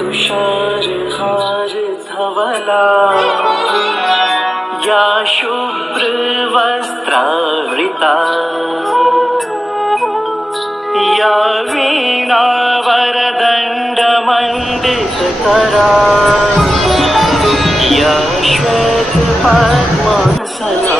तुषार हार धवला या शुभ्र वस्त्रावृता या वीणा वरदंड मंडितकरा या श्वेत पद्मासना।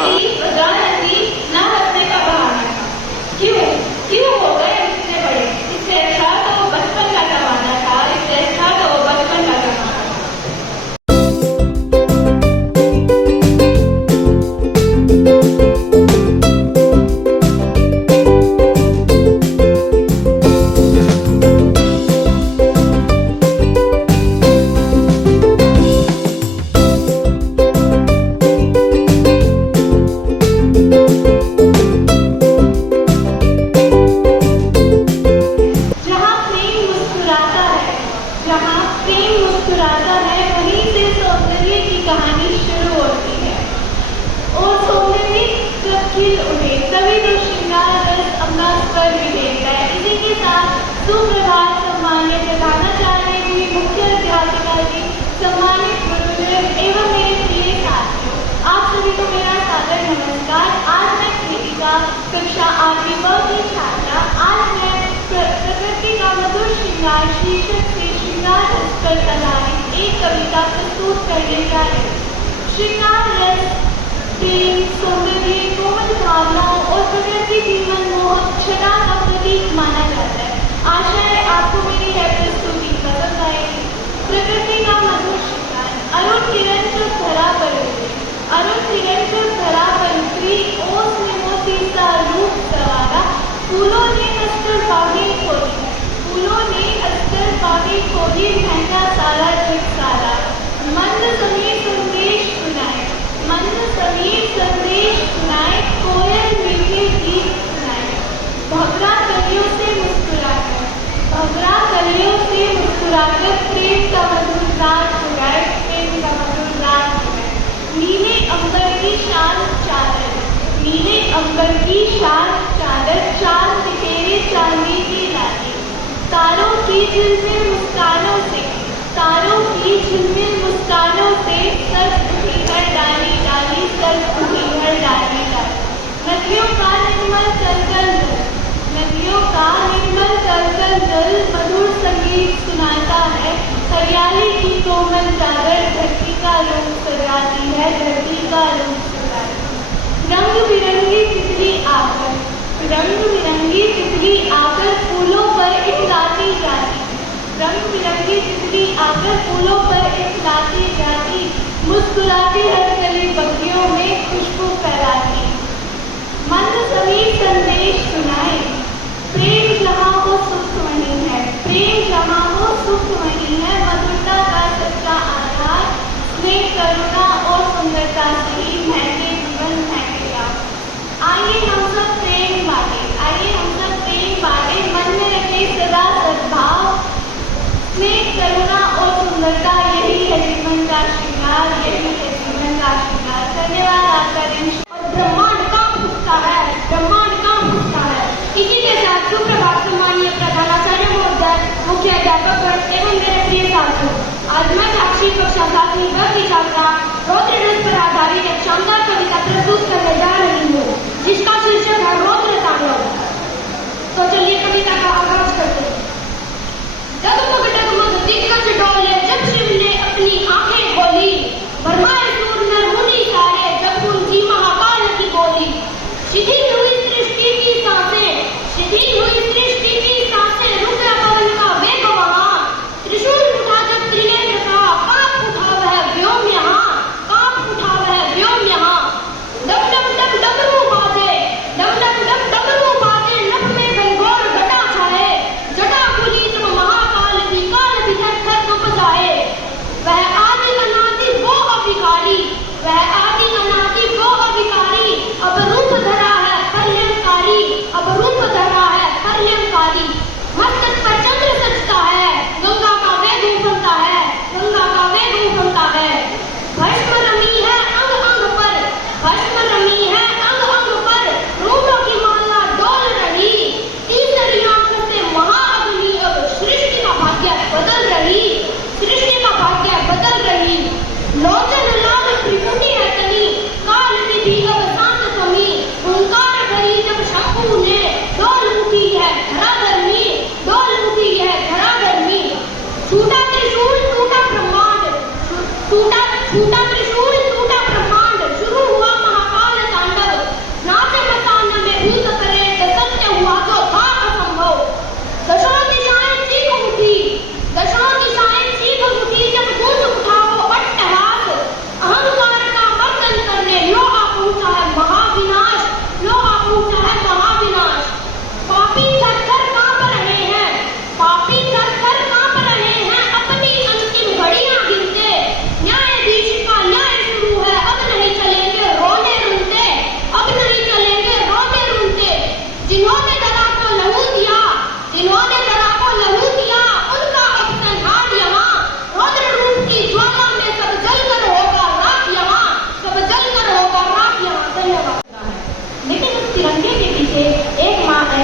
सुप्रभात सम्मान्य प्रधानाचार्य जी, मुख्य अध्यापिका जी, सम्मानित गुरुजन एवं मेरे प्रिय साथियों, आप सभी को मेरा सादर नमस्कार। आज मैं कृतिका कक्षा 8वीं ब की छात्रा। आज मैं प्रकृति का मधुर श्रृंगार शीर्षक से श्रृंगार रस पर आधारित एक कविता प्रस्तुत करने जा रही हूँ। श्रृंगार रस प्रेम, सौंदर्य, कोमल भावनाओं और प्रकृति की मनमोहक छटा का प्रतीक माना जाता है। आशा है आपको मेरी यह प्रस्तुति पसंद आएगी। प्रकृति का मधुर श्रृंगार। अरुण किरण जो धरा पर उतरी, अरुण किरण जो धरा पर उतरी, ओस में मोती सा रूप सवारा, फूलों ने अस्तर बागें खोली, फूलों ने अस्तर बागें खोली, महंगा सारा जग सारा। मंद समीर संदेश सुनाए, मंद समीर संदेश सुनाए, कोयल मीठे गीत सुनाए। भवरा कलियों से मुस्कुराकर, भवरा कलियों से मुस्कुराकर प्रेम का मधुर राग सुनाए, प्रेम का मधुर राग सुनाए। नीले अंबर की शान चादर, नीले अंबर की शान चादर, चांद तेरे चांदी की लाली। तारों की झिलमिल मुस्कानों से, तारों की झिलमिल मुस्कानों से सर उठी है डाली डाली, सर उठी है डाली डाली। नदियों का निर्मल चंचल जल, नदियों का निर्मल चंचल जल मधुर संगीत सुनाता है। हरियाली की कोमल चादर धरती का रूप सजाती है, धरती का रूप सजाती है। रंग बिरंगी तितली आकर, रंग बिरंगी तितली आकर फूलों पर इठलाती जाती, रंग बिरंगी तितली आकर फूलों पर इठलाती जाती, मुस्कुराती हर कली बगियों में खुशबू फैलाती। मंद समीर संदेश सुनाए, प्रेम जहाँ हो सुख वहीं है, प्रेम जहाँ हो सुख वहीं है। मधुरता का सच्चा आधार, स्नेह करुणा और सुंदरता से ही महके जीवन महके आप। आइए हम सब प्रेम बांटे, आइए हम सब प्रेम बांटे, मन में रखे सदा सद्भाव, स्नेह करुणा और सुंदरता, यही है जीवन का श्रृंगार, यही है जीवन का श्रृंगार। धन्यवाद आपका दिन। ब्रह्मांड का पुष्टा है, ब्रह्मांड का पुष्टा है। इसी के साथ सुप्रभात सम्मानीय प्रधानाचार्य महोदय, मुख्य अध्यापक एवं मेरे प्रिय साथियों, आज मैं साक्षी कक्षा 7वीं ब की छात्रा रौद्र रस पर आधारित एक शानदार कविता प्रस्तुत करने जा रही हूँ, जिसका शीर्षक है रौद्र तांडव। तो चलिए कविता का आगाज करते हैं। डगमग डगमग दिग्गज डोले जब शिव ने अपनी आंखें खोली, भरमाए सूर नर मुनि सारे जब उनकी महाकाल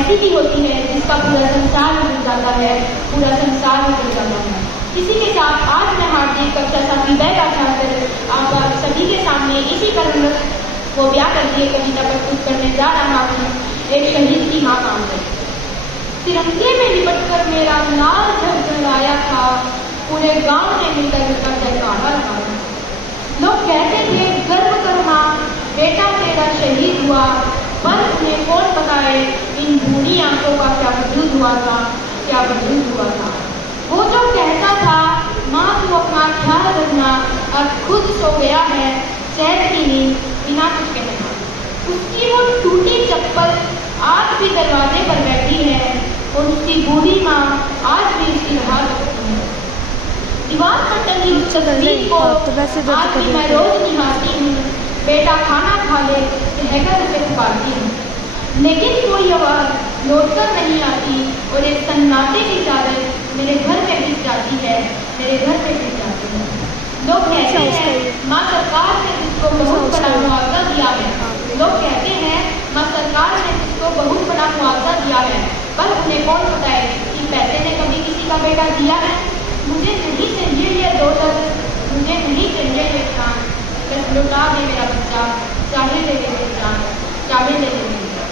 ऐसी भी होती है जिसका पूरा संसार बदल जाता है, पूरा संसार बदल जाता है। इसी के साथ आज मैं हार्दिक कक्षा साथी बैठा छात्र आप सभी के सामने इसी कर्म को ब्याह करके कविता प्रस्तुत करने जा रहा हूँ। एक शहीद की माँ काम है। तिरंगे में लिपटकर मेरा लाल झड़झड़ाया था, पूरे गांव ने मिलकर उसका जयकारा लगाया। लोग कहते थे गर्व कर माँ, बेटा तेरा शहीद हुआ, पर उन्हें कौन बताए इन बूढ़ी आंखों का क्या वजूद हुआ था, क्या वजूद हुआ था। वो जो कहता था माँ तू अपना ख्याल रखना, अब खुद सो गया है चैन की नींद बिना कुछ कहना। उसकी वो टूटी चप्पल आज भी दरवाजे पर बैठी है और उसकी बूढ़ी माँ आज भी उसकी राह देखती है। दीवार पर टंगी उस तस्वीर को आज भी मैं रोज निहारती हूँ। बेटा खाना खा ले कहकर उसे पुकारती हूँ, लेकिन कोई आवाज लौटकर नहीं आती और एक सन्नाटे की चादर मेरे घर में गिर जाती है, मेरे घर में गिर जाती है। लोग कहते हैं माँ सरकार ने जिसको बहुत बड़ा मुआवजा दिया है, लोग कहते हैं माँ सरकार ने जिसको बहुत बड़ा मुआवजा दिया है, पर उन्हें कौन बताए कि पैसे ने कभी किसी का बेटा दिया है। मुझे नहीं चाहिए ये दौलत, मुझे नहीं चाहिए ये प्राण, बस लुटा दे मेरा बच्चा, चाहे दे दे मेरी जान, चाहे दे दे मेरी जान।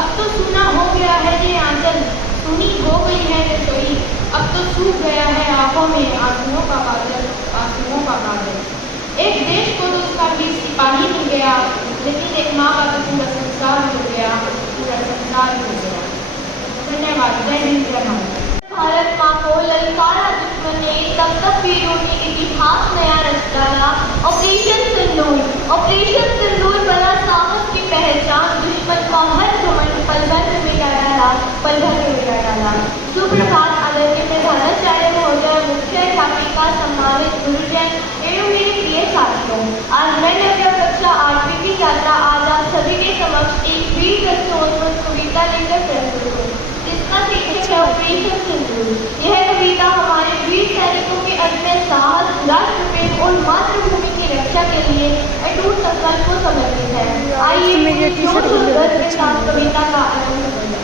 अब तो सूना हो गया है ये आंचल, सुनी हो गई है रसोई, अब तो सूख गया है आंखों में आंसुओं का काजल, आंसुओं का काजल। एक देश को तो उसका वीर सिपाही मिल गया, लेकिन एक माँ का तो पूरा संसार हो गया, पूरा संसार हो गया। धन्यवाद। जय हिंद, जय भारत। भारत माँ को ललकारा दुश्मन ने, तब तक वीरों ने इतिहास नया रच डाला। ऑपरेशन सिंदूर, ऑपरेशन सिंदूर बना साहस की पहचान, दुश्मन का हर घमंड पल भर में मिटा डाला, पल भर में मिटा डाला। सुप्रभात आदरणीय प्रधानाचार्य महोदय, मुख्य अध्यापिका, सम्मानित गुरुजन एवं मेरे प्रिय छात्रों, आज मैं नव्य कक्षा 8वीं की छात्रा आज आप सभी के समक्ष एक वीर रचनात्मक कविता लेकर प्रस्तुत हूँ, जिसका शीर्षक है ऑपरेशन सिंदूर। यह कविता हमारे वीर सैनिकों के अदम्य साहस, राष्ट्र प्रेम और मातृभूमि की रक्षा के लिए अटूट संकल्प को समर्पित है। आइए जोश और गर्व के साथ कविता का आरंभ करें।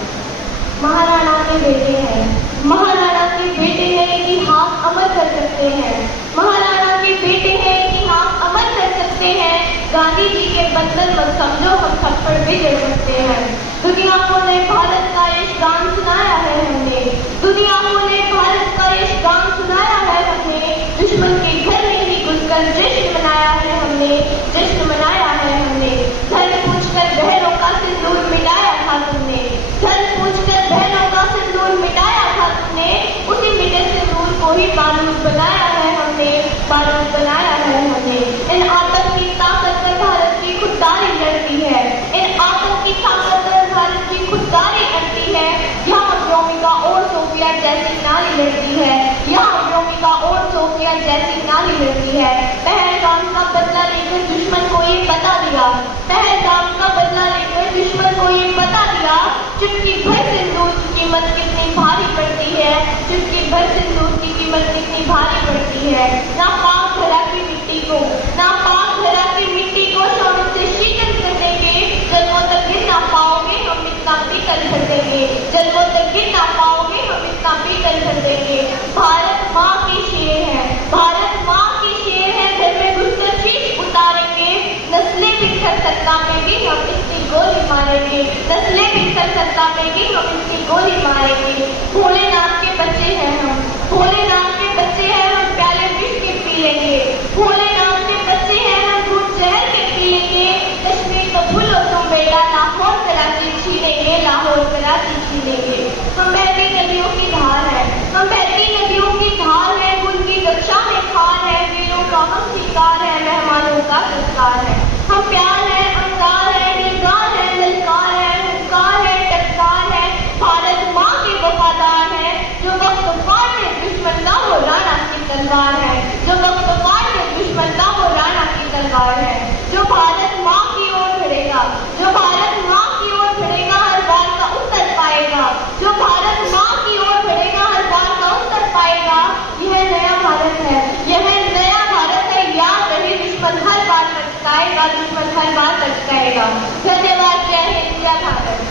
महाराणा के बेटे हैं, महाराणा के बेटे हैं, इतिहास अमर कर सकते हैं। महाराणा के बेटे हैं, इतिहास अमर कर सकते हैं। गांधी जी के बंधन मत समझो, हम थप्पड़ भी दे सकते हैं। दुनिया को ने भारत का यश गान सुनाया है हमने, दुनिया को ने भारत का यश गान सुनाया है हमने। दुश्मन के घर में ही घुसकर जश्न मनाया है हमने, जश्न मनाया है हमने। धन पूछकर बहनों का सिंदूर मिटाया था तुमने, धन पूछकर बहनों का सिंदूर मिटाया था तुमने। उसी मिटे सिंदूर को ही बारूद बनाया है हमने, बारूद बनाया है हमने। इन आतंकी ताकत पर भारत की खुददारी लड़ती है, इन आतंकी ताकत पर भारत की खुददारी लड़ती है। यहाँ व्योमिका और सोफिया जैसी नारी लड़ती है, यहाँ व्योमिका और सोफिया जैसी नारी लड़ती है। पहलगाम का बदला लेकर दुश्मन को ये बता दिया, पहलगाम का बदला लेकर दुश्मन को ये बता दिया। चुटकी भर सिंदूर की कीमत कितनी भारी पड़ती है, चुटकी भर सिंदूर की कीमत कितनी भारी पड़ती है। ना पाक धरा की मिट्टी को, ना पाक धरा की मिट्टी को शौर्य से शीतल कर देंगे। जन्मों तक गिर ना पाओगे हम इतना पीतल कर देंगे, जन्मों तक गिर ना पाओगे हम इतना पीतल कर देंगे। भारत माँ की शेर है, भारत माँ की शेर है, घर में घुसकर शीश उतारेंगे। नस्लें बिखर कर कांपेंगे हम इसकी गोली मारेंगे, नस्लें बिखर कर कांपेंगे हम इसकी गोली मारेंगे। भोलेनाथ के बच्चे हैं हम, भोलेनाथ के बच्चे हैं हम, प्याले विष के पी लेंगे। भोलेनाथ के बच्चे हैं हम, दूध जहर के पी लेंगे। कश्मीर तो भूलो तुम बेटा, लाहौर कराची छीनेंगे, लाहौर कराची छीनेंगे। हम बहती नदियों की धार है, हम बहती नदियों की धार है, उनकी रक्षा में खार है। वीरों का हम शिकार है, मेहमानों का सत्कार है। हम प्यार है, अंगार है, निगार है, ललकार है, हुंकार है, टटकार है। भारत माँ के वफादार है, जो वक्त पार में दुश्मन का वो राणा की तलवार है, जो वक्त पार में दुश्मन का वो राणा की तलवार है। जो भारत माँ की ओर भिड़ेगा, जो भारत माँ की ओर भिड़ेगा, हर बार का उत्तर पाएगा। जो भारत माँ की ओर भिड़ेगा, हर बार का उत्तर पाएगा। यह नया भारत है, यह नया भारत है, याद रहे दुश्मन हर बार लटकाएगा, दुश्मन हर बार लटकाएगा। धन्यवाद। जय हिंद, जय भारत।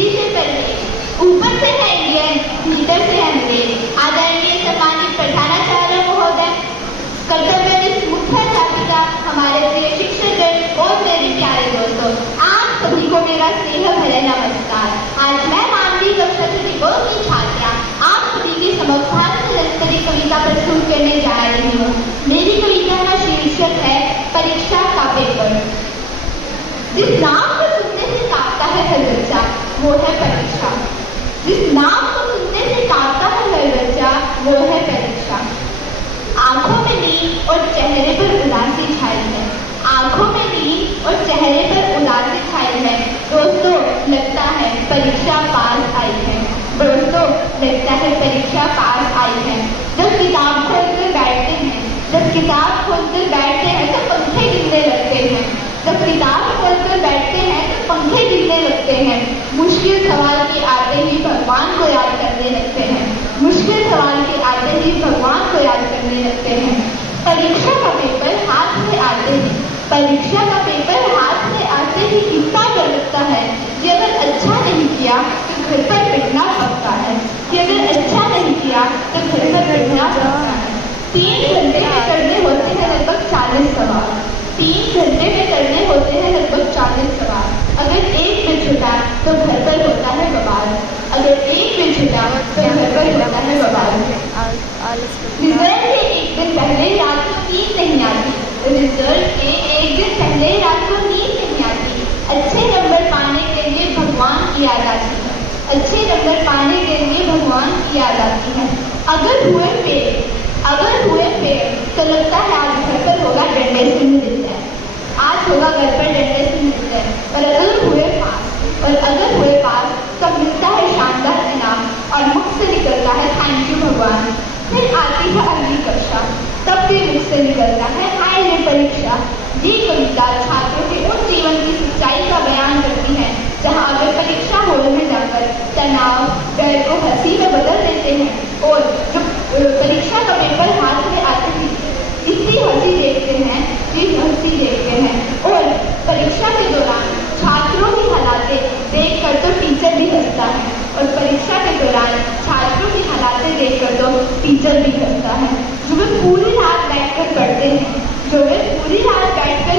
हिंदी से परवेश, ऊपर से है इंडियन, भीतर से है अंग्रेज। आदरणीय सम्मानित प्रधानाचार्य महोदय, कर्तव्यनिष्ठ मुख्य अध्यापिका, हमारे प्रिय शिक्षकगण और मेरे प्यारे दोस्तों, आप सभी को मेरा स्नेह भरे नमस्कार। आज मैं मानवीय कक्षा छठी ब की छात्रा आप सभी के समक्ष भारत रत्न कविता प्रस्तुत करने जा रही हूँ। मेरी कविता का शीर्षक है परीक्षा का पेपर। जिस नाम को सुनने से कांपता है हर बच्चा, वो है परीक्षा। जिस नाम को सुनने से कांपता है हर बच्चा, वो है परीक्षा। आंखों में नींद और चेहरे पर उदासी छाई है, आंखों में नींद और चेहरे पर उदासी छाई है। दोस्तों, लगता है परीक्षा पास आई है। दोस्तों, लगता है परीक्षा पास आई है। जब किताब खोलकर बैठते हैं, जब किताब खोलकर बैठते हैं तो पंखे गिरने लगते हैं। जब किताब खोलकर बैठते हैं तो पंखे गिरने लगते हैं। मुश्किल सवाल के आते ही भगवान को याद करने लगते हैं। मुश्किल सवाल के आते ही भगवान को याद करने लगते हैं। परीक्षा का पेपर हाथ में आते ही, परीक्षा का पेपर हाथ में आते ही इतना डर लगता है कि अगर अच्छा नहीं किया तो घर पर बैठना पड़ता है, कि अगर अच्छा नहीं किया तो घर पर बैठना पड़ता है। 3 घंटे में करने होते हैं लगभग 40 सवाल। 3 घंटे में करने होते हैं लगभग 40 सवाल। अगर एक में छुटा तो घर पर होता है बवाल। अगर एक में छुटा तो घर पर होता है बवाल। रिजल्ट के एक दिन पहले रात को नींद नहीं आती। रिजल्ट के एक दिन पहले रात को नींद नहीं आती। अच्छे नंबर पाने के लिए भगवान की याद आती है। अच्छे नंबर पाने के लिए भगवान की याद आती है। अगर हुए फेल तो लगता है आज घर पर होगा डंडे से मिलता है, आज होगा घर पर डंडे से मिलता है। और अगर हुए पास तब मिलता है शानदार इनाम और मुख से निकलता है थैंक यू भगवान। फिर आती है अगली कक्षा, तब भी मुख से निकलता है हाय रे परीक्षा। ये कविता छात्रों के उन जीवन की सच्चाई का बयान करती है जहाँ अगर परीक्षा हॉल में जाकर तनाव डर को हंसी में बदल देते हैं और जो परीक्षा का पेपर हाथ में आते ही इसी हंसी देखते हैं और परीक्षा के दौरान छात्रों की हालातें देखकर तो टीचर भी हंसता है और परीक्षा के दौरान छात्रों की हालातें देखकर तो टीचर भी हंसता है। जो वे पूरी रात बैठकर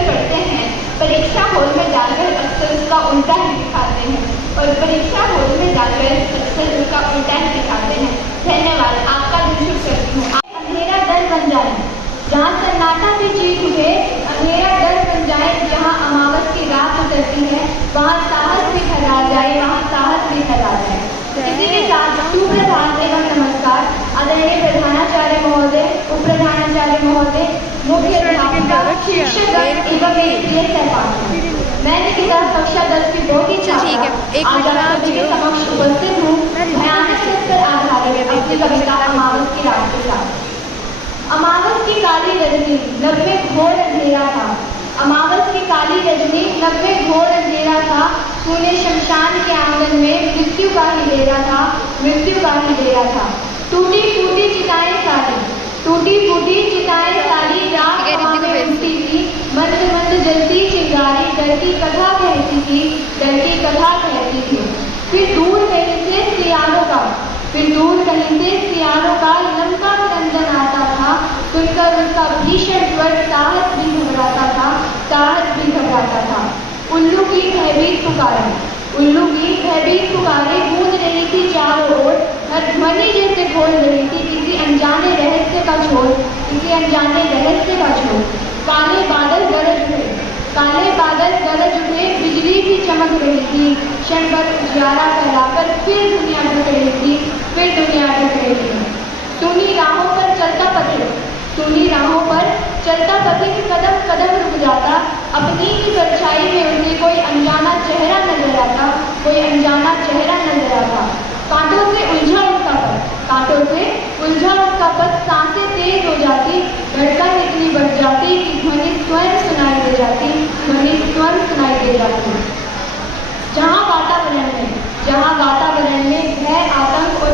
पढ़ते हैं परीक्षा हॉल में जाकर अक्सर उसका उल्टा ही दिखाते हैं और परीक्षा हॉल में जाकर अक्सर उसका उल्टा ही दिखाते हैं। धन्यवाद, आपका दिन शुभ करती हूँ। अंधेरा डर बन जाए जहाँ सन्नाटा की चीख उठे, अंधेरा डर बन जाए जहाँ अमावस की रात उतरती है, वहाँ साहस भी खरा जाए, वहाँ साहस भी खरा जाए। इसी के साथ सुप्रभात एवं नमस्कार। आदरणीय प्रधानाचार्य महोदय, उप प्रधानाचार्य महोदय, मुख्य अध्यापिका, शिक्षकगण एवं मेरे प्रिय सहपाठी, मैं निकिता कक्षा 10 की ब की छात्रा आज आप सभी के समक्ष उपस्थित हूँ भयानक सत्य पर आधारित अपनी कविता अमावस की रात के साथ। अमावस की काली रजनी लब में घोर अंधेरा था। अमावस की काली रजनी लब में घोर अंधेरा था। तूने शमशान के आंगन में मृत्यु का ही डेरा था, मृत्यु का ही डेरा था। टूटी फूटी चिताएं सारी, टूटी फूटी चिताएं सारी, रात में उठती थी, मंद मंद जलती चिंगारी, डर की कथा कहती थी, डर की कथा कहती थी। फिर दूर कहीं से सियारों का लंबा क्रंदन आता था, सुनकर उसका भीषण स्वर साहस भी घबराता था। उल्लू की भयभीत पुकारे गूंज रही थी चारों ओर, हर ध्वनि जैसे खोल रही थी किसी अनजाने रहस्य का छोर। काले बादल गरज उठे, बिजली भी चमक रही थी, क्षण भर उजियारा फैलाकर फिर दुनिया ढक रही थी। सुनी राहों पर चलता पथिक कदम कदम रुक जाता, अपनी ही परछाई में उसे कोई अनजाना चेहरा नजर आता। कांटों से उलझा उनका पथ, सांसें तेज हो जाती, धड़कन इतनी बढ़ जाती कि ध्वनि स्वयं सुनाई दे जाती। जहाँ वातावरण में भय आतंक और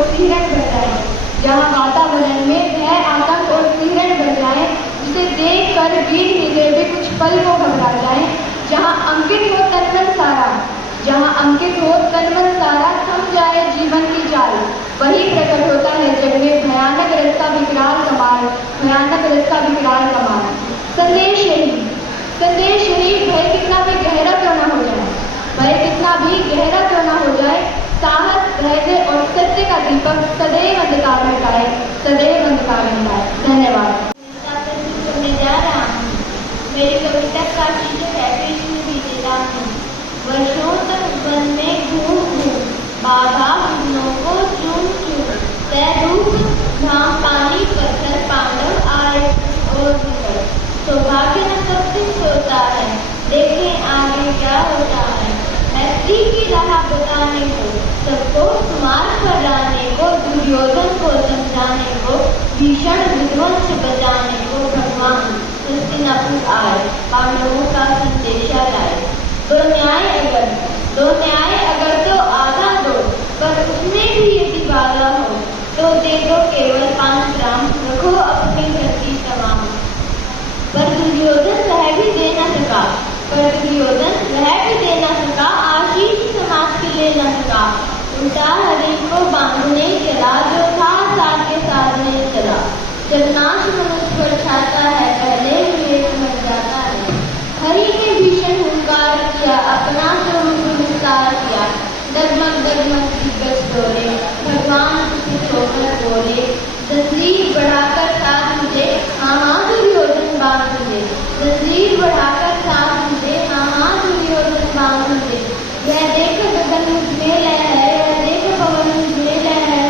सिहरन बढ़ जाए, जिसे देख कर वीर हृदय भी कुछ पल को घबरा जाए। जहाँ अंकित हो तन मन सारा, जहाँ अंकित हो तन मन सारा, थम जाए जीवन की चाल, वही प्रकट होता है जग में भयानक रस्ता विकराल कमाल, भयानक रस्ता विकराल कमाल। संदेश यही भय कितना भी गहरा क्यों न हो जाए, भय कितना भी गहरा क्यों न हो जाए, साहस, धैर्य और सत्य का दीपक सदैव अंधकार में गाए, सदैव अंधकार में गाए। धन्यवाद। मैं जा रहा हूँ। मेरी कविता का शीर्षक है कृष्ण बीते राम। वर्षों तक वन में घूम बाबा फूलों को चूम तय रूप धाम पानी पत्थर पांडव आए और सौभाग्य न सब कुछ होता है, देखें आगे क्या होता है। मैत्री की राह बताने को, सबको मार्ग पर लाने को, दुर्योधन को समझाने को, भीषण विध्वंस बचाने को भगवान हस्तिनापुर आए, पांडवों का संदेशा लाए। दो न्याय अगर तो आधा दो, पर उसमें भी यदि बाधा हो, तो दे दो केवल 5 ग्राम, रखो अपने घर की तमाम। पर दुर्योधन रह भी दे न सका, आशीष समाज के ले न सका। उल्टा हरि को बांधने चला, जो था साथ के साथ नहीं चला। जब नाश मनुष्य पर छाता है, पहले विवेक मर जाता है। हरि ने भीषण हुंकार किया, अपना स्वरूप विस्तार किया। डगमग दिग्गज डोले, भगवान कुछ होकर बोले, जंजीर बढ़ाकर साथ मुझे, हाँ दुर्योधन बांध मुझे। जंजीर बढ़ाकर साथ मुझे, हाँ दुर्योधन बांध मुझे। यह देख गगन मुझमें लय है, यह देख पवन मुझमें लय है।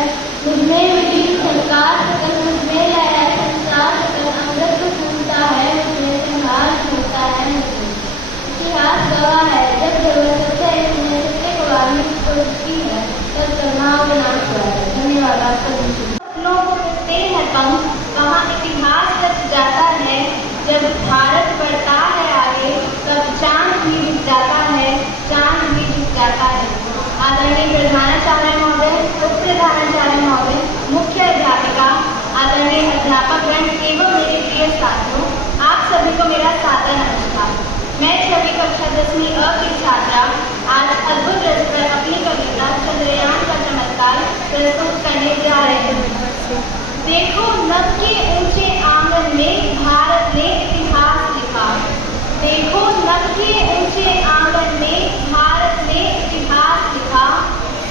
मुझमें मिली संकार सकल मुझमें लय है, संसार सकल अमृत फूलता है, मुझमें संहार फूलता है मुझे। इतिहास गवाह है, जब जरूरत सत्य सत्य गवाही को रुचि है, तब कर्माओं विनाश हुआ है। धन्यवाद आपका। लोगों को मिलते हैं पंख, कहाँ इतिहास रच जाता है। जब भारत बढ़ता है आगे, तब चांद भी झुक जाता है, चांद भी झुक जाता है। आदरणीय प्रधानाचार्य महोदय, उप प्रधानाचार्य महोदय, मुख्य अध्यापिका, आदरणीय अध्यापकगण एवं मेरे प्रिय साथियों, आप सभी को मेरा सादर नमस्कार। मैं 6वीं कक्षा 10वीं अ की छात्रा आज अद्भुत रस पर अपनी कविता चंद्रयान का चमत्कार प्रस्तुत करने जा रही हूँ। देखो नभ के ऊंचे आंगन में भारत ने इतिहास लिखा। देखो नभ के ऊंचे आंगन में भारत ने इतिहास लिखा।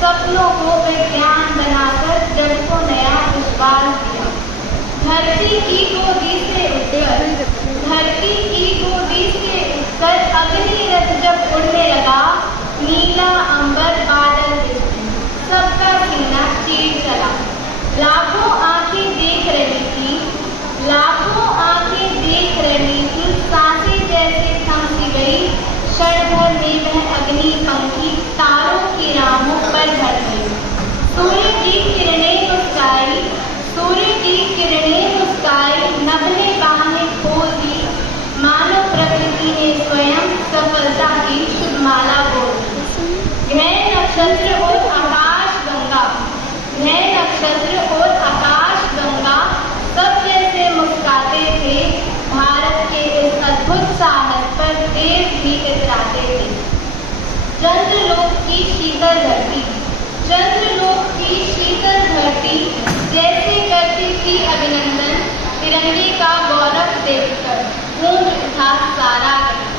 सपनों को विज्ञान बनाकर जड़ को नया विश्वास दिया। धरती की गोदी से उठकर अग्नि रथ जब उड़ने लगा, नीला अंबर बादल दिखे, सबका सीना चीर चला। लाखों आंखें देख रही थी, सांसें जैसे थम सी गई। क्षण भर में वह अग्नि पंखी तारों की राहों पर भर गई। सूर्य की किरणें मुस्काई, नभ ने बाहें खोल दी। मानव प्रकृति ने स्वयं सफलता की शुभ माला बोल दी। ग्रह नक्षत्र और आकाश गंगा सब जैसे मुस्काते थे। भारत के इस अद्भुत साहस पर देव भी इतराते थे। चंद्रलोक की शीतल धरती जैसे करती थी अभिनंदन। तिरंगे का गौरव देखकर गूंज उठा सारा गगन।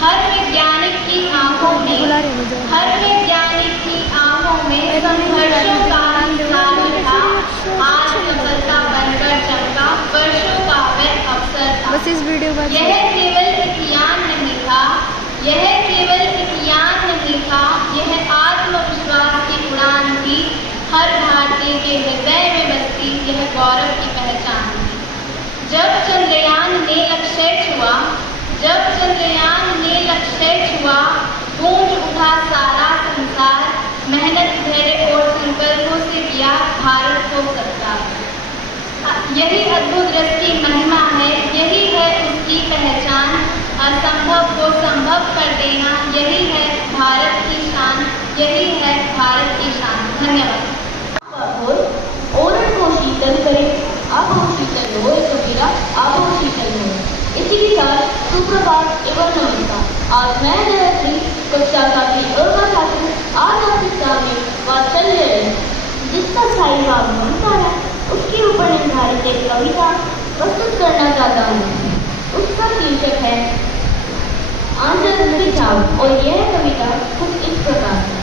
हर वैज्ञानिक की आंखों में संघर्षों का हिसाब था। आज सफलता बनकर चमका, वर्षों का वह अवसर था। बस इस वीडियो का यह केवल विज्ञान नहीं था, यह आत्मविश्वास की उड़ान थी। हर भारतीय के हृदय में बसती यह गौरव की पहचान थी। जब चंद्रयान ने लक्ष्य छुआ, गूंज उठा सारा संसार। मेहनत, धैर्य और संकल्पों से किया भारत को सत्कार। यही अद्भुत रस की महिमा है, यही है उसकी पहचान। असंभव को संभव कर देना, यही है भारत की शान, यही है भारत की शान। धन्यवाद। ओरण को शीतल करे, अब हो शीतल हो कबीरा, अब हो शीतल हो। इसी के साथ सुप्रभात एवं नमस्कार। आज मैं कक्षा साथी और का छात्र आज आपके सामने वात्सल्य जिसका स्थायी भाव बनता है उसके ऊपर निर्धारित एक कविता प्रस्तुत करना चाहता हूँ। उसका शीर्षक है आंचल की छाप और यह कविता कुछ इस प्रकार है।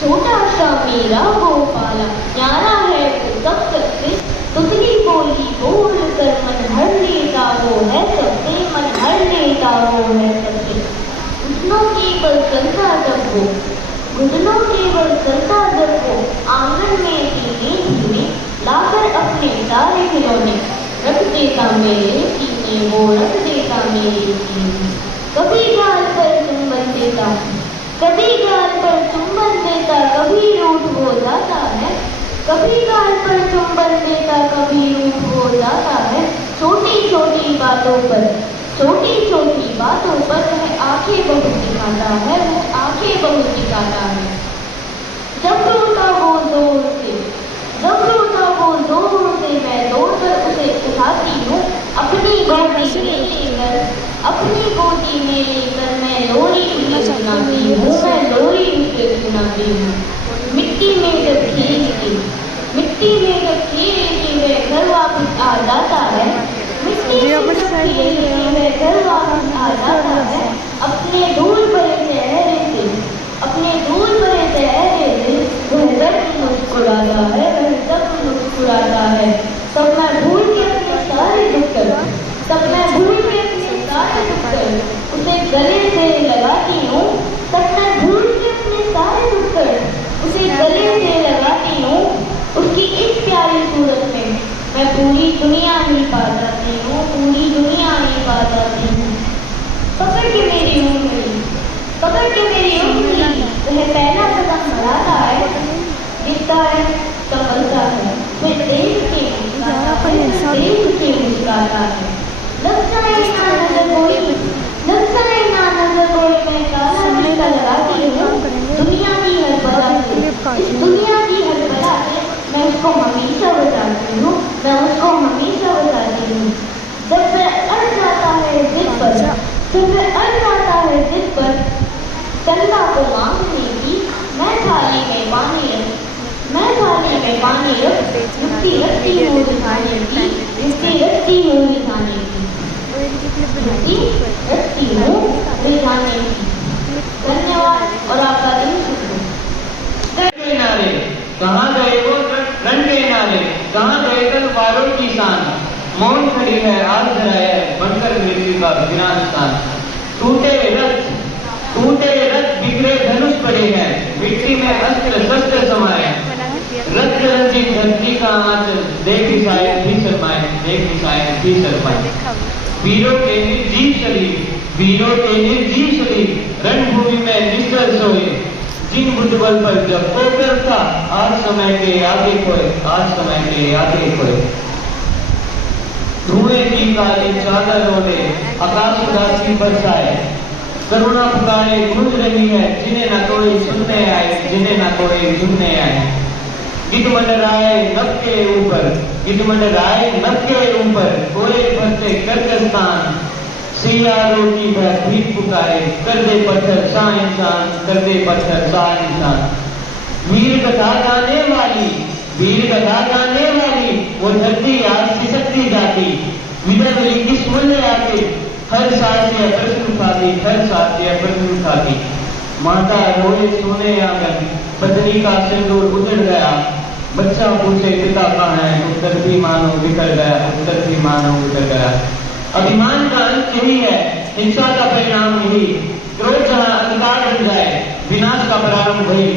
छोटा सा मेरा गोपाला न्यारा है वो सब सबसे तुतली बोली बोल कर मन हर लेता वो है सबसे मन हर लेता वो है सबसे घुटनों केवल चलता जब वो घुटनों केवल चलता जब वो आंगन में धीमे धीमे लाकर अपने सारे खिलौने रख देता मेरे सीने वो रख देता मेरे सीने कभी गाल पर चुंबन देता कभी गाल पर चुंबन देता कभी रूठ हो जाता है कभी गाल पर चुंबन देता कभी रूठ हो जाता है छोटी छोटी बातों पर वह आंखें बहुत दिखाता है वो आंखें बहुत दिखाता है जब रोता वो जोर से मैं दौड़कर उसे उठाती हूँ अपनी गोदी में लेकर मैं लोरी उसे सुनाती हूँ मिट्टी में जब खेलती वह घर वापस आ जाता है अपने दूर भरे चेहरे से वह जब मुस्कुराता है तब मैं भूल के अपने सारे दुख उसे गले से लगाती हूँ उसकी इस प्यारी सूरत में मैं पूरी दुनिया नहीं पा जाती हूँ पकड़ के मेरी उंगली वह पहला कदम बढ़ाता है गिरता है संभलता है फिर देख के मुस्कुराता है लग जाए ना नजर कोई मैं काला टीका लगाती हूँ दुनिया की हर बला से मैं उसको हमेशा बताती हूँ जब वह अड़ जाता है जिद पर चंदा को मांगने की मैं थाली में पानी रख युक्ति रखती हूँ दिखाने की धन्यवाद और आपका दिन शुभ हो। कहाँ गए वो रण के नारे कहाँ गए कल वारों की शान मौन खड़ी है आज धराया है बनकर मृत्यु का विनाश स्थान टूटे रथ बिगड़े धनुष पड़े हैं मिट्टी में अस्त्र शस्त्र समाये रक्त रंजित धरती का आंचल देख शायद भी शर्माए वीरों के निर्जीव शरीर रणभूमि में निश्चल सोए जिन बुद्धबल पर जब पोकर था आज समय के आगे खोए धुएं की काली चादर ओढ़े आकाश उदासी बरसाए करुणा पुकारे गूंज रही है जिन्हें न कोई सुनने आए गिद्ध मंडराए नभ के ऊपर कोए भरते कर्कस्तान सिया रोटी भीख पुकारे कर दे पत्थर सा इंसान वीर कथा गाने वाली वो धरती आज सिसकती जाती विदा मिली किस मूल्य आके हर सांस ये प्रश्न उठाती माता रोए सोने आंगन पत्नी का सिंदूर उजड़ गया बच्चा पूछे पिता कहाँ है उत्तर भी मानो बिखर गया अभिमान का अंत यही है हिंसा का परिणाम यही क्रोध जहाँ अंधकार बन जाए विनाश का प्रारंभ वही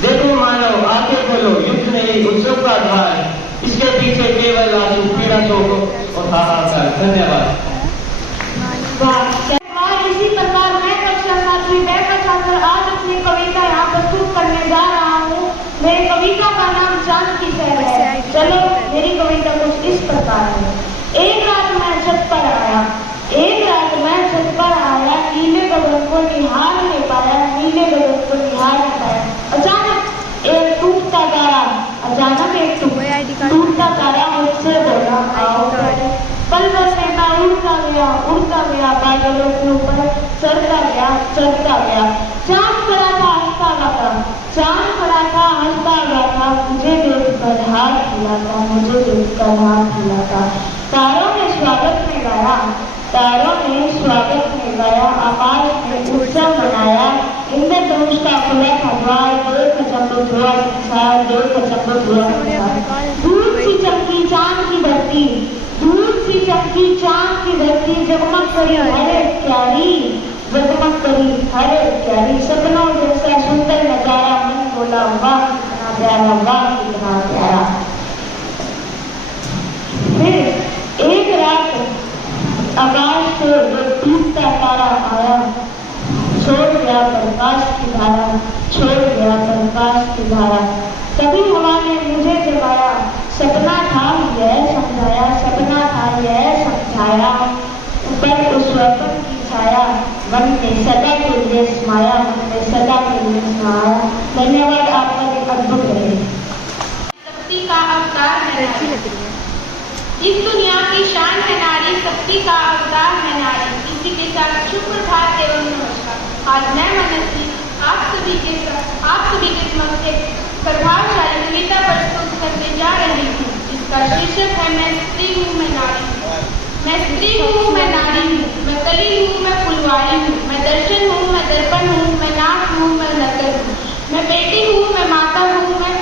देखो मानव आंखें खोलो युद्ध नहीं उत्सव का द्वार इसके पीछे केवल आंसू पीड़ा शोक और हाहाकार धन्यवाद। इसी प्रकार मैं कक्षा सातवीं का छात्र आज अपनी कविता यहाँ प्रस्तुत करने जा रहा हूँ। मेरी कविता का नाम चांद की सैर है। चलो मेरी कविता कुछ इस प्रकार है। एक रात मैं छत पर आया नीले गगन को निहार नहीं पाया अचानक एक टूटता तारा मुझसे बोला आओ पल भर में मैं उड़ सा गया उड़ता गया, बादलों के ऊपर चढ़ता गया, चढ़ता गया। चांद खड़ा था हंसता गाता, चांद खड़ा था हंसता गाता, मुझे देखकर हाथ हिलाता, मुझे देखकर हाथ हिलाता। तारों ने स्वागत में गाया, तारों ने स्वागत में गाया, आकाश में उत्सव मनाया। इंद्रधनुष का खुला था द्वार, देख चमक हुआ संसार, देख चमक हुआ संसार। दूर सी चमकी चांद की धरती, दूर सी चमकी चांद की धरती, जगमग करी हरे प्यारी, जगमग करी हरे प्यारी। सपनों जैसा सुंदर नजारा, मन बोला वाह कितना प्यारा, वाह कितना प्यारा। फिर एक रात आकाश से एक टूटता तारा आया, छोड़ गया प्रकाश की धारा, छोड़ गया प्रकाश की धारा। तभी हवा ने मुझे जगाया, सपना था यह समझाया, सपना था यह समझाया। ऊपर उस वतन की छाया, मन में सदा के लिए समाया, मन में सदा के लिए समाया। धन्यवाद, आपका एक अद्भुत रहे। शक्ति का अवतार है नारी, इस दुनिया की शान है नारी, शक्ति का अवतार है नारी। इसी के साथ शुभ प्रभात एवं नमस्कार। आज मैं मनस्वी आप सभी के समक्ष एक प्रभावशाली कविता प्रस्तुत करने जा रही हूँ, जिसका शीर्षक है मैं स्त्री हूँ मैं नारी हूँ। मैं स्त्री हूँ मैं नारी हूँ, मैं कली हूँ मैं फुलवारी हूँ, मैं दर्शन हूँ मैं दर्पण हूँ, मैं नाक हूँ मैं नगर हूँ, मैं बेटी हूँ मैं माता हूँ, मैं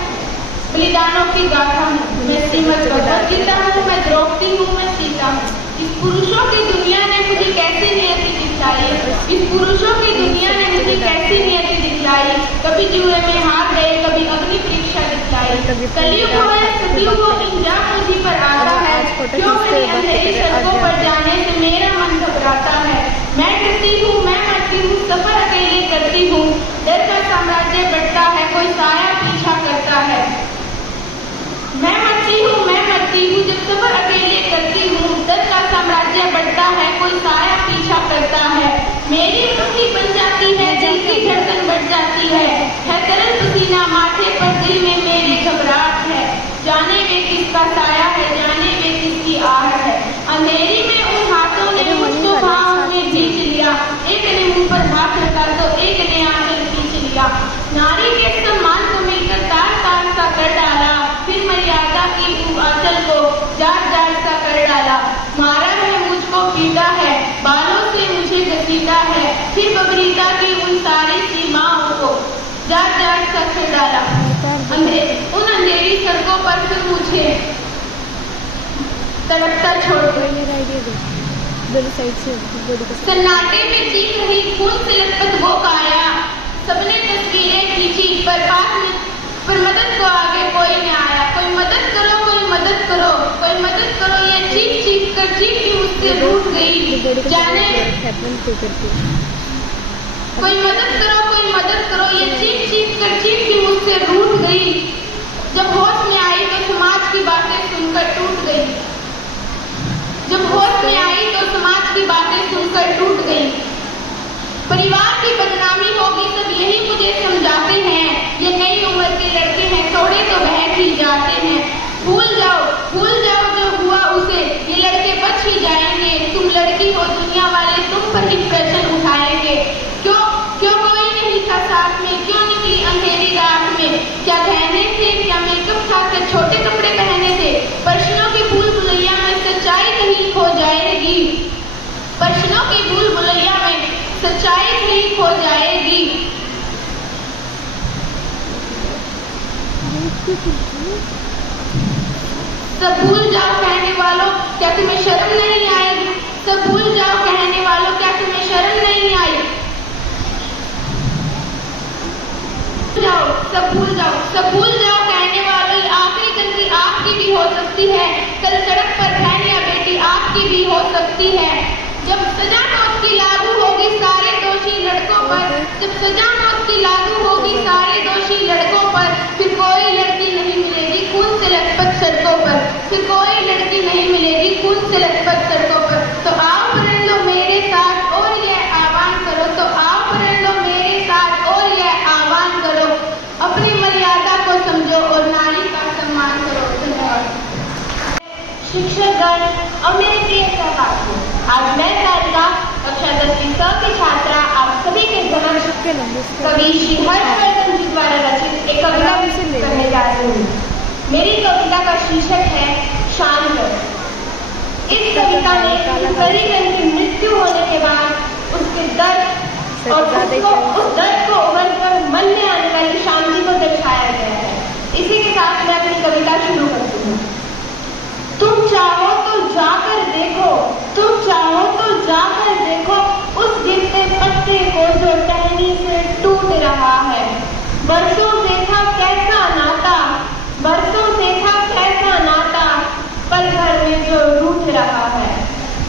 बलिदानों की गाथा हूँ, मैं श्रीमद् भगवद गीता हूँ, मैं द्रौपदी हूँ मैं सीता हूँ। इस पुरुषों की दुनिया ने मुझे कैसी नियति दिखलाई, इस पुरुषों की दुनिया ने मुझे कैसी नियति दिखलाई। कभी जुए में हार गए, कभी अग्नि परीक्षा दिखलाई। कलयुग हो या सतयुग हो, इंजाम मुझी पर आता है, क्यों मेरी अंधेरी सड़कों पर जाने से मेरा मन घबराता है। मैं डरती हूँ मैं मरती हूँ, सफर अकेले करती हूँ, डर का साम्राज्य बढ़ता है, कोई साया पीछा करता है। मैं मरती हूँ जब सफर अकेले करती हूँ, डर का साम्राज्य बढ़ता है, कोई साया पीछा करता है। मेरी मुट्ठी बन जाती है, दिल की धड़कन बढ़ जाती है तरल पसीना माथे पर, दिल में मेरे घबराहट है। जाने वे किसका साया है, जाने वे किसकी आहट है। अंधेरी में उन हाथों ने मुझको बाहों में खींच लिया, एक ने मुंह पर हाथ रखा तो एक ने आंचल खींच लिया। नारी के सम्मान को मिलकर तार तार सा कर डाला, फिर मर्यादा की आंचल को जाट जाट सा कर डाला। मारा है मुझको पीटा है, बालों से मुझे घसीटा है, फिर बबरीता की उन सारी सीमाओं को जाट जाट सा कर डाला। उन अंधेरी सड़कों पर फिर मुझे तड़पता छोड़ गई। सन्नाटे में चीख रही खून से लथपथ वो काया, सबने तस्वीरें खींची पर मदद को आगे कोई नहीं आया। कोई मदद करो, कोई मदद करो, कोई मदद करो, ये चीख चीख कर चीख की मुझसे रूठ गई। जाने कोई मदद करो, कोई मदद करो, ये चीख चीख कर चीख की मुझसे रूठ गई। जब होश में आई तो समाज की बातें सुनकर टूट गई, जब होश में आई तो समाज की बातें सुनकर टूट गई। परिवार की बदनामी होगी सब यही मुझे समझाते हैं, ये नई उम्र के लड़के हैं थोड़े तो बहक ही जाते हैं। भूल जाओ जो हुआ उसे, ये लड़के बच ही जाएंगे। तुम लड़की हो, दुनिया वाले तुम पर ही प्रश्न उठाएंगे। क्यों कोई नहीं था साथ में, क्यों निकली अंधेरी रात में? क्या गहने थे, क्या मेकअप था, क्या छोटे कपड़े पहने थे? प्रश्नों की भूल भुलैया में सच्चाई कहीं खो जाएगी, प्रश्नों की भूल भुलैया में सच्चाई कहीं खो जाएगी। सब भूल जाओ कहने वालों, क्या तुम्हें शर्म नहीं आई? सब भूल जाओ कहने वालों, क्या तुम्हें शर्म नहीं आई? सब भूल जाओ कहने वालों, आखिरी गलती आपकी भी हो सकती है। कल सड़क पर बहन या बेटी आपकी भी हो सकती है। जब सजा मौत की लागू होगी सारे दोषी लड़कों पर, जब सजा मौत की लागू होगी सारे दोषी लड़कों पर, फिर कोई लड़की नहीं मिलेगी खून से लथपथ सड़कों पर, फिर कोई लड़की नहीं मिलेगी खून से लथपथ सड़कों पर। तो आओ प्रण लो मेरे साथ और यह आह्वान करो, तो आओ प्रण लो मेरे साथ और यह आह्वान करो। अपनी मर्यादा को समझो और नारी का सम्मान करो। धन्यवाद। शिक्षकगण और मेरे प्रिय सहपाठियों, आज मैं सारिका कक्षा 10वीं क की छात्रा आप सभी के समक्ष कवि श्री हर्षवर्धन जी द्वारा रचित एक कविता करने जा रही हूँ। मेरी कविता का शीर्षक है शांत। इस कविता में परिजन की मृत्यु होने के बाद उसके दर्द और उस दर्द को उभरकर मन में आने वाली शांति को दर्शाया गया है। इसी के साथ मैं अपनी कविता शुरू करती हूँ। तुम चाहो तो जाकर देखो, तुम चाहो तो जाकर देखो उस गिरते पत्ते को जो टहनी से टूट रहा है। बरसों से था कैसा नाता, बरसों से था कैसा नाता, पल भर में जो रूठ रहा है।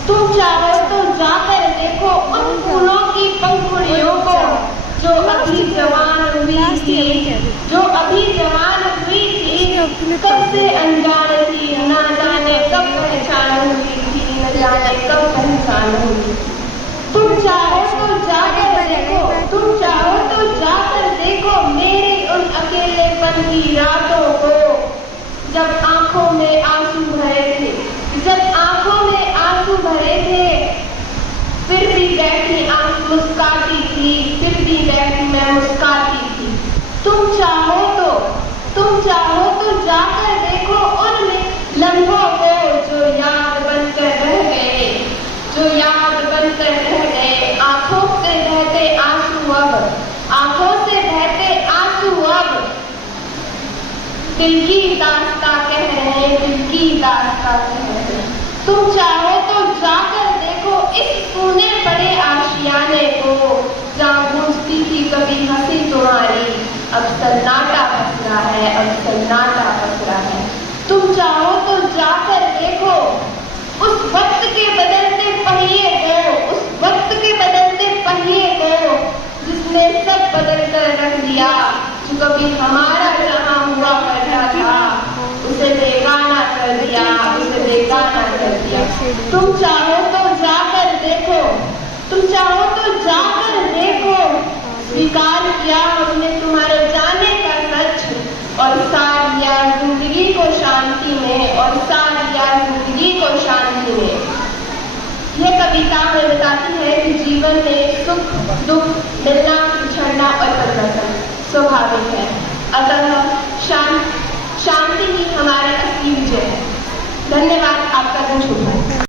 तुम चाहो तो जाकर देखो उन फूलों की पंखुड़ियों को जो अभी जवान हुई थी, जो अभी जवान हुई थी, कब से अनजान थी, ना जाने कब पहचान हुई थी, न जाने कब पहचान हुई। तुम चाहो तो जाकर देखो, तुम चाहो तो जाकर देखो मेरे उन अकेलेपन की रातों को, जब आंखों में आंसू भरे थे, जब आंखों में आंसू भरे थे, फिर भी बैठी आंख मुस्काती थी, फिर भी बैठी मैं मुस्काती थी। तुम चाहो तो जाकर देखो उन लम्हों को जो याद बनकर रह गए, जो याद बनकर रह गए। आंखों से बहते आंसू अब, आंखों से बहते आंसू अब, दिल की दास्तां कह रहे, दिल की दास्तां कह रहे। तुम चाहो तो जाकर देखो इस सूने पड़े आशियाने को, जहाँ गूंजती थी कभी हंसी तुम्हारी, अब सन्नाटा पसरा है, अब सन्नाटा पसरा है। तुम चाहो तो जाकर देखो उस वक्त के बदलते पहिए को, उस वक्त के बदलते पहिए को, जिसने सब बदल कर रख दिया, जो कभी हमारा जहाँ हुआ करता था, उसे बेगाना कर दिया, उसे बेगाना कर दिया। तुम चाहो तो जाकर देखो, तुम चाहो तो जाकर देखो, स्वीकार किया हमने तुम्हारे जाने का सच, और सार लिया जिंदगी को शांति में, और सार लिया जिंदगी को शांति में। यह कविता हमें बताती है कि जीवन में सुख दुख, मिलना, बिछड़ना और परिवर्तन स्वाभाविक है। अतः